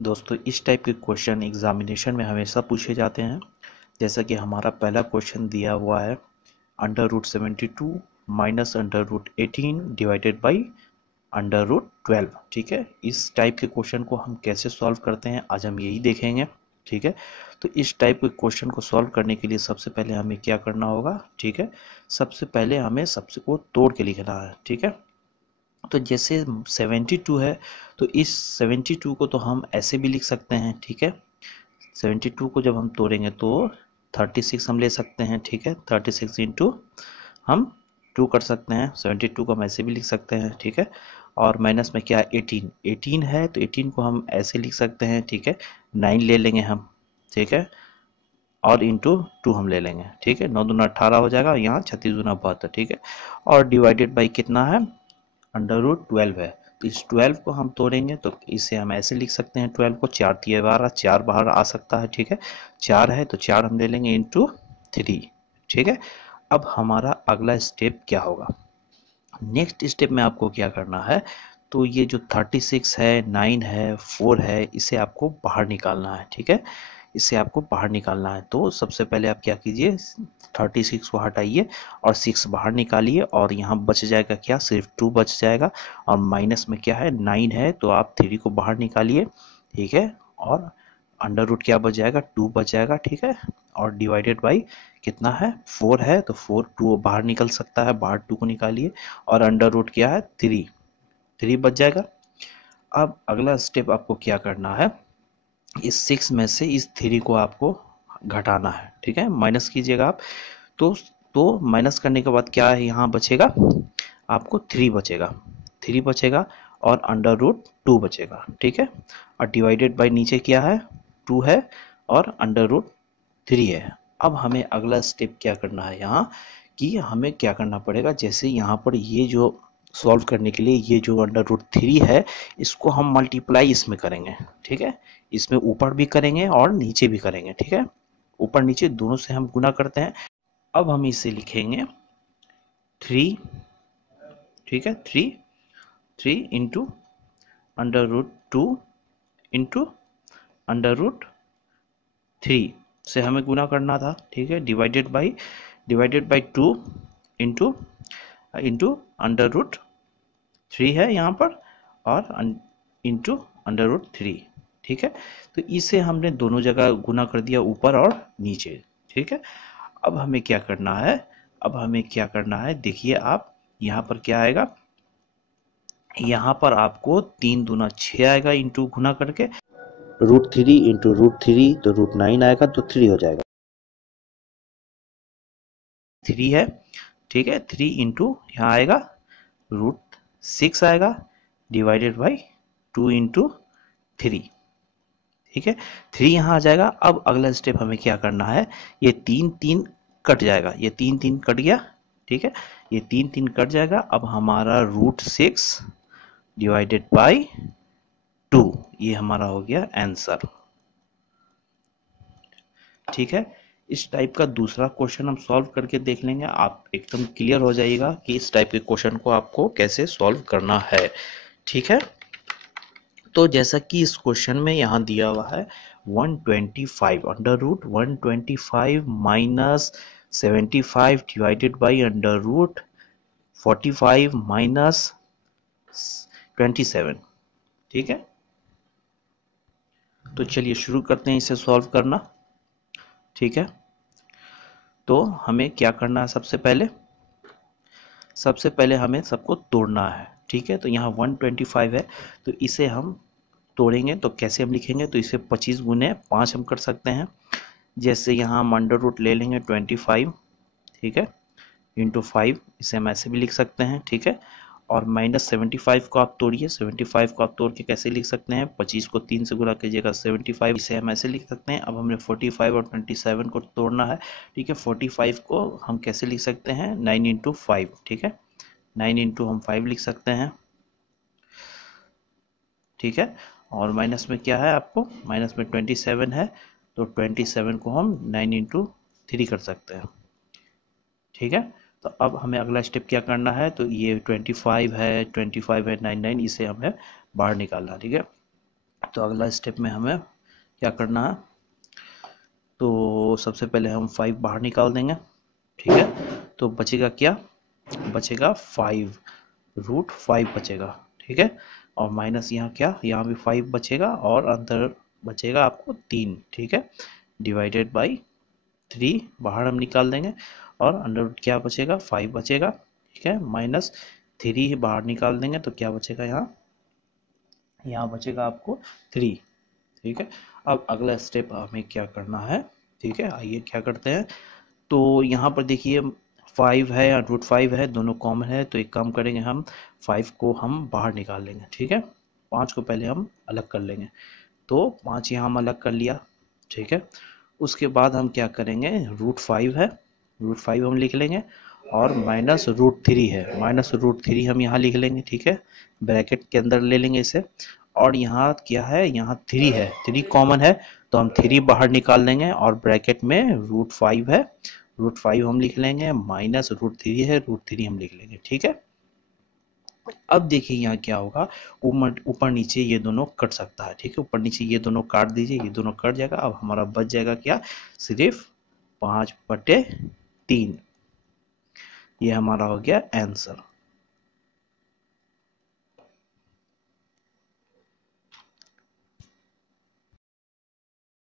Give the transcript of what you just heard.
दोस्तों इस टाइप के क्वेश्चन एग्जामिनेशन में हमेशा पूछे जाते हैं। जैसा कि हमारा पहला क्वेश्चन दिया हुआ है √72 माइनस √18 डिवाइडेड बाई √12। ठीक है, इस टाइप के क्वेश्चन को हम कैसे सॉल्व करते हैं आज हम यही देखेंगे। ठीक है, तो इस टाइप के क्वेश्चन को सॉल्व करने के लिए सबसे पहले हमें क्या करना होगा। ठीक है, सबसे पहले हमें सबसे को तोड़ के लिखना है। ठीक है, तो जैसे 72 है तो इस 72 को तो हम ऐसे भी लिख सकते हैं। ठीक है, 72 को जब हम तोड़ेंगे तो 36 हम ले सकते हैं। ठीक है, 36 इंटू हम 2 कर सकते हैं। 72 को हम ऐसे भी लिख सकते हैं। ठीक है, और माइनस में क्या है 18 है तो 18 को हम ऐसे लिख सकते हैं। ठीक है, 9 ले लेंगे हम। ठीक है, और इंटू 2 हम ले लेंगे। ठीक है, 9 दूना 18 हो जाएगा, यहाँ 36 दूना 72। ठीक है, और डिवाइडेड बाई कितना है √12 है। तो इस 12 को हम तोड़ेंगे तो इसे हम ऐसे लिख सकते हैं। 12 को 4 दिए 12, 4 बाहर आ सकता है। ठीक है, 4 है तो 4 हम ले लेंगे इंटू 3। ठीक है, अब हमारा अगला स्टेप क्या होगा। नेक्स्ट स्टेप में आपको क्या करना है, तो ये जो 36 है, 9 है, 4 है, इसे आपको बाहर निकालना है। ठीक है, इसे आपको बाहर निकालना है। तो सबसे पहले आप क्या कीजिए, 36 को हटाइए और 6 बाहर निकालिए और यहाँ बच जाएगा क्या, सिर्फ 2 बच जाएगा। और माइनस में क्या है 9 है तो आप 3 को बाहर निकालिए। ठीक है, और अंडर रूट क्या बच जाएगा 2 बच जाएगा। ठीक है, और डिवाइडेड बाई कितना है 4 है तो 4 2 बाहर निकल सकता है, बाहर 2 को निकालिए और अंडर रूट क्या है 3 बच जाएगा। अब अगला स्टेप आपको क्या करना है, इस 6 में से इस 3 को आपको घटाना है। ठीक है, माइनस कीजिएगा आप। तो माइनस करने के बाद क्या है यहाँ बचेगा, आपको 3 बचेगा, 3 बचेगा और √2 बचेगा। ठीक है, और डिवाइडेड बाय नीचे क्या है 2 है और √3 है। अब हमें अगला स्टेप क्या करना है यहाँ, कि हमें क्या करना पड़ेगा, जैसे यहाँ पर ये जो सॉल्व करने के लिए ये जो √3 है इसको हम मल्टीप्लाई इसमें करेंगे। ठीक है, इसमें ऊपर भी करेंगे और नीचे भी करेंगे। ठीक है, ऊपर नीचे दोनों से हम गुना करते हैं। अब हम इसे लिखेंगे 3। ठीक है, 3 इंटू √2 इंटू √3 से हमें गुना करना था। ठीक है, डिवाइडेड बाई 2 इंटू इंटू √3 है यहाँ पर और इंटू √3। ठीक है, तो इसे हमने दोनों जगह गुना कर दिया, ऊपर और नीचे। ठीक है, अब हमें क्या करना है, देखिए आप यहाँ पर क्या आएगा, यहाँ पर आपको 3 दूना 6 आएगा इंटू गुना करके √3 इंटू √3 तो √9 आएगा तो 3 हो जाएगा। 3 है। ठीक है, 3 इंटू यहाँ आएगा √6 आएगा डिवाइडेड बाई 2 इंटू 3। ठीक है, 3 यहाँ आ जाएगा। अब अगला स्टेप हमें क्या करना है, ये 3 कट जाएगा, ये 3 कट गया। ठीक है, ये 3 कट जाएगा। अब हमारा √6 डिवाइडेड बाई 2 ये हमारा हो गया आंसर। ठीक है, इस टाइप का दूसरा क्वेश्चन हम सॉल्व करके देख लेंगे, आप एकदम क्लियर हो जाएगा कि इस टाइप के क्वेश्चन को आपको कैसे सॉल्व करना है। ठीक है, तो जैसा कि इस क्वेश्चन में यहाँ दिया हुआ है 125 √125 माइनस 75 डिवाइडेड बाई √45 माइनस 27। ठीक है, तो चलिए शुरू करते हैं इसे सॉल्व करना। ठीक है, तो हमें क्या करना है, सबसे पहले हमें सबको तोड़ना है। ठीक है, तो यहाँ 125 है तो इसे हम तोड़ेंगे तो कैसे हम लिखेंगे, तो इसे 25 गुने 5 हम कर सकते हैं। जैसे यहाँ हम अंडर रूट ले लेंगे 25। ठीक है, इंटू 5 इसे हम ऐसे भी लिख सकते हैं। ठीक है, और माइनस 75 को आप तोड़िए, 75 को आप तोड़ के कैसे लिख सकते हैं, 25 को 3 से गुणा कीजिएगा 75, इसे हम ऐसे लिख सकते हैं। अब हमने 45 और 27 को तोड़ना है। ठीक है, 45 को हम कैसे लिख सकते हैं 9 इंटू 5। ठीक है, 9 इंटू हम 5 लिख सकते हैं। ठीक है, और माइनस में क्या है, आपको माइनस में 27 है तो 27 को हम 9 इंटू 3 कर सकते हैं। ठीक है, तो अब हमें अगला स्टेप क्या करना है, तो ये 25 है 9 इसे हमें बाहर निकालना। ठीक है, तो अगला स्टेप में हमें क्या करना है, तो सबसे पहले हम 5 बाहर निकाल देंगे, ठीक है। तो बचेगा क्या, बचेगा 5, √5 बचेगा, ठीक है। और माइनस यहाँ क्या, यहाँ भी 5 बचेगा और अंदर बचेगा आपको 3, ठीक है। डिवाइडेड बाई 3 बाहर हम निकाल देंगे और अंडर रूट क्या बचेगा, 5 बचेगा, ठीक है। माइनस 3 बाहर निकाल देंगे तो क्या बचेगा, यहाँ बचेगा आपको 3, ठीक है। अब अगला स्टेप हमें क्या करना है, ठीक है, आइए क्या करते हैं। तो यहाँ पर देखिए 5 है या √5 है, दोनों कॉमन है, तो एक काम करेंगे हम 5 को हम बाहर निकाल लेंगे, ठीक है। 5 को पहले हम अलग कर लेंगे, तो 5 यहाँ हम अलग कर लिया, ठीक है। उसके बाद हम क्या करेंगे, √5 है, √5 हम लिख लेंगे और माइनस √3 है, माइनस √3 हम यहाँ लिख लेंगे, ठीक है। ब्रैकेट के अंदर ले लेंगे इसे। और यहाँ क्या है, यहाँ 3 है, 3 कॉमन है, तो हम 3 बाहर निकाल लेंगे और ब्रैकेट में √5 है, √5 हम लिख लेंगे, माइनस √3 है, √3 हम लिख लेंगे, ठीक है। अब देखिए यहाँ क्या होगा, ऊपर ऊपर नीचे ये दोनों कट सकता है, ठीक है। ऊपर नीचे ये दोनों काट दीजिए, ये दोनों कट जाएगा। अब हमारा बच जाएगा क्या, सिर्फ 5/3, ये हमारा हो गया आंसर।